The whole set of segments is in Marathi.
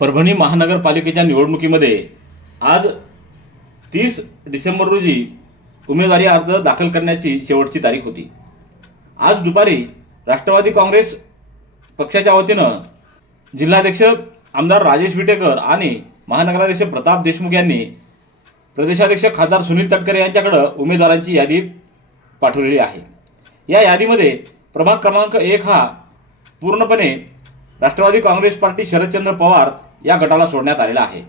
परभणी महानगरपालिकेच्या निवडणुकीमध्ये आज 30 डिसेंबर रोजी उमेदवारी अर्ज दाखल करण्याची शेवटची तारीख होती। आज दुपारी राष्ट्रवादी काँग्रेस पक्षाच्या वतीनं जिल्हाध्यक्ष आमदार राजेश विटेकर आणि महानगराध्यक्ष प्रताप देशमुख यांनी प्रदेशाध्यक्ष खासदार सुनील तटकरे यांच्याकडे उमेदवारांची यादी पाठवलेली आहे। या यादीमध्ये प्रभाग क्रमांक 1 हा पूर्णपणे राष्ट्रवादी काँग्रेस पार्टी शरदचंद्र पवार या गटाला सोडण्यात आलेला आहे।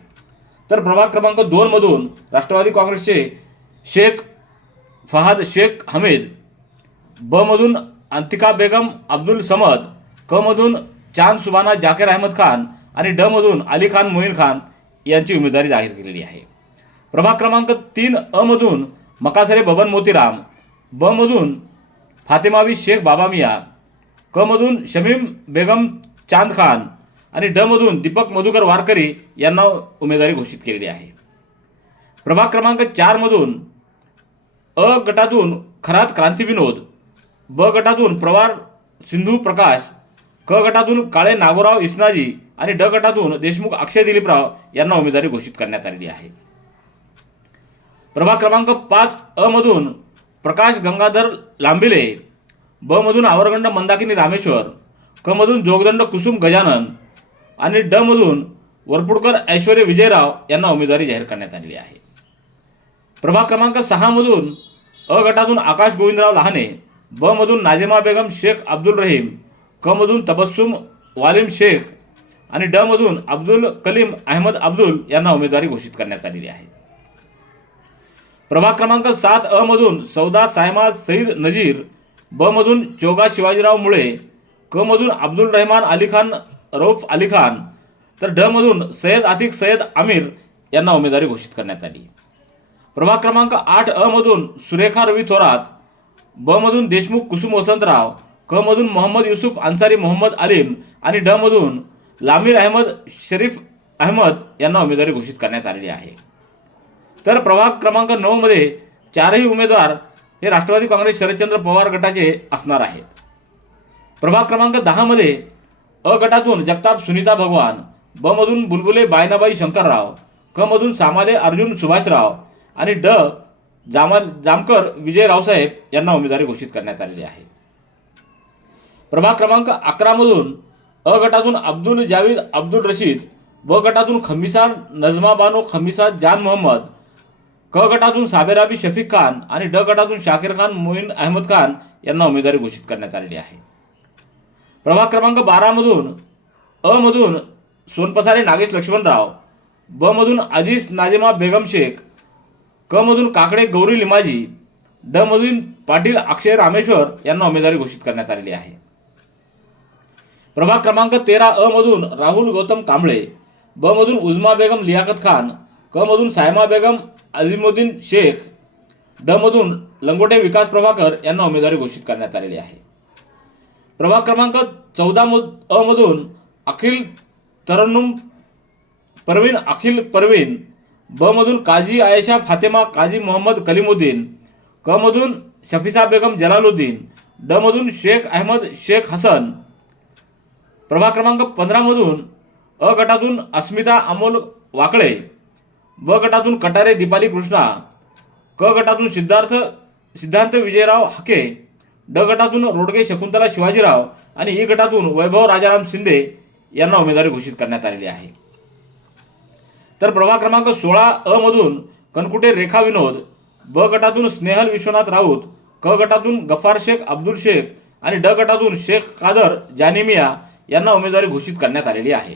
तर प्रभाग क्रमांक 2 मधून राष्ट्रवादी काँग्रेसचे शेख फहाद शेख हमीद, ब मधून अंतिका बेगम अब्दुल समद, क मधून चांद सुबाना जाकीर अहमद खान आणि ड मधून अली खान मोईन खान यांची उमेदवारी जाहीर केलेली आहे। प्रभाग क्रमांक 3 अ मधून मकासरे बबन मोतीराम, ब मधून फातिमावी शेख बाबा मिया, क मधून शमीम बेगम चांद खान आणि ड मधून दीपक मधुकर वारकरी यांना उमेदवारी घोषित केलेली आहे। प्रभाग क्रमांक 4 मधून अ गटातून खरात क्रांती विनोद, ब गटातून प्रवार सिंधू प्रकाश, क गटातून काळे नागोराव इस्नाजी आणि ड गटातून देशमुख अक्षय दिलीपराव यांना उमेदवारी घोषित करण्यात आलेली आहे। प्रभाग क्रमांक 5 अ मधून प्रकाश गंगाधर लांबिले, ब मधून आवरगंड मंदाकिनी रामेश्वर, क मधून जोगदंड कुसुम गजानन आणि ड मधून वरपुडकर ऐश्वर्य विजयराव यांना उमेदवारी जाहीर करण्यात आलेली आहे। प्रभाग क्रमांक 6 मधून अ गटातून आकाश गोविंदराव लहाने, ब मधून नाजिमा बेगम शेख अब्दुल रहीम, क मधून तबस्सुम वालिम शेख आणि ड मधून अब्दुल कलीम अहमद अब्दुल यांना उमेदवारी घोषित करण्यात आलेली आहे। प्रभाग क्रमांक 7 अ मधून सौदा सायमा सईद नजीर, ब मधून चोगा शिवाजीराव मुळे, क मधून अब्दुल रहमान अली खान रौफ अली खान, तर ड मधून सय्यद आतिक सय्यद आमिर यांना उमेदवारी घोषित करण्यात आली। प्रभाग क्रमांक 8 अ मधून सुरेखा रवी थोरात, ब मधून देशमुख कुसुम वसंतराव, क मधून मोहम्मद युसुफ अन्सारी मोहम्मद अलीम आणि ड मधून लामीर अहमद शरीफ अहमद यांना उमेदवारी घोषित करण्यात आलेली आहे। तर प्रभाग क्रमांक 9 मध्ये चारही उमेदवार हे राष्ट्रवादी काँग्रेस शरदचंद्र पवार गटाचे असणार आहेत। प्रभाग क्रमांक 10 मध्ये अ गटातून जगताप सुनीता भगवान, ब मधून बुलबुले बायनाबाई शंकरराव, क मधून सामाले अर्जुन सुभाषराव आणि ड जामकर विजय रावसाहेब यांना उमेदवारी घोषित करण्यात आलेली आहे। प्रभाग क्रमांक 11 मधून अ गटातून अब्दुल जावेद अब्दुल रशीद, ब गटातून खमिसा नजमा बानो खमिसा जान मोहम्मद, क गटातून साबेराबी शफीक खान आणि ड गटातून शाकीर खान मोईन अहमद खान यांना उमेदवारी घोषित करण्यात आलेली आहे। प्रभाग क्रमांक 12 मधून अ मधून सोनपसारे नागेश लक्ष्मणराव, ब मधून अजीज नाजिमा बेगम शेख, क मधून काकडे गौरी लिमाजी, ड मधून पाटील अक्षय रामेश्वर यांना उमेदवारी घोषित करण्यात आलेली आहे। प्रभाग क्रमांक 13 अ मधून राहुल गौतम कांबळे, ब मधून उजमा बेगम लियाकत खान, क मधून सायमा बेगम अझीमुद्दीन शेख, ड मधून लंगोटे विकास प्रभाकर यांना उमेदवारी घोषित करण्यात आलेली आहे। प्रभाग क्रमांक 14 अ मधून अखिल तरन्नुम परवीन अखिल परवीन, ब मधून काजी आयशा फातेमा काजी मोहम्मद कलीमुद्दीन, क मधून शफीसा बेगम जलालुद्दीन, ड मधून शेख अहमद शेख हसन। प्रभाग क्रमांक 15 मधून अ गटातून अस्मिता अमोल वाकळे, ब गटातून कटारे दीपाली कृष्णा, क गटातून सिद्धांत विजयराव हाके, ड गटातून रोडगे शकुंतला शिवाजीराव आणि ई गटातून वैभव राजाराम शिंदे यांना उमेदवारी घोषित करण्यात आलेली आहे। तर प्रभाग क्रमांक 16 अ मधून कनकुटे रेखा विनोद, ब गटातून स्नेहल विश्वनाथ राऊत, क गटातून गफार शेख अब्दुल शेख आणि ड गटातून शेख कादर जानिमिया यांना उमेदवारी घोषित करण्यात आलेली आहे।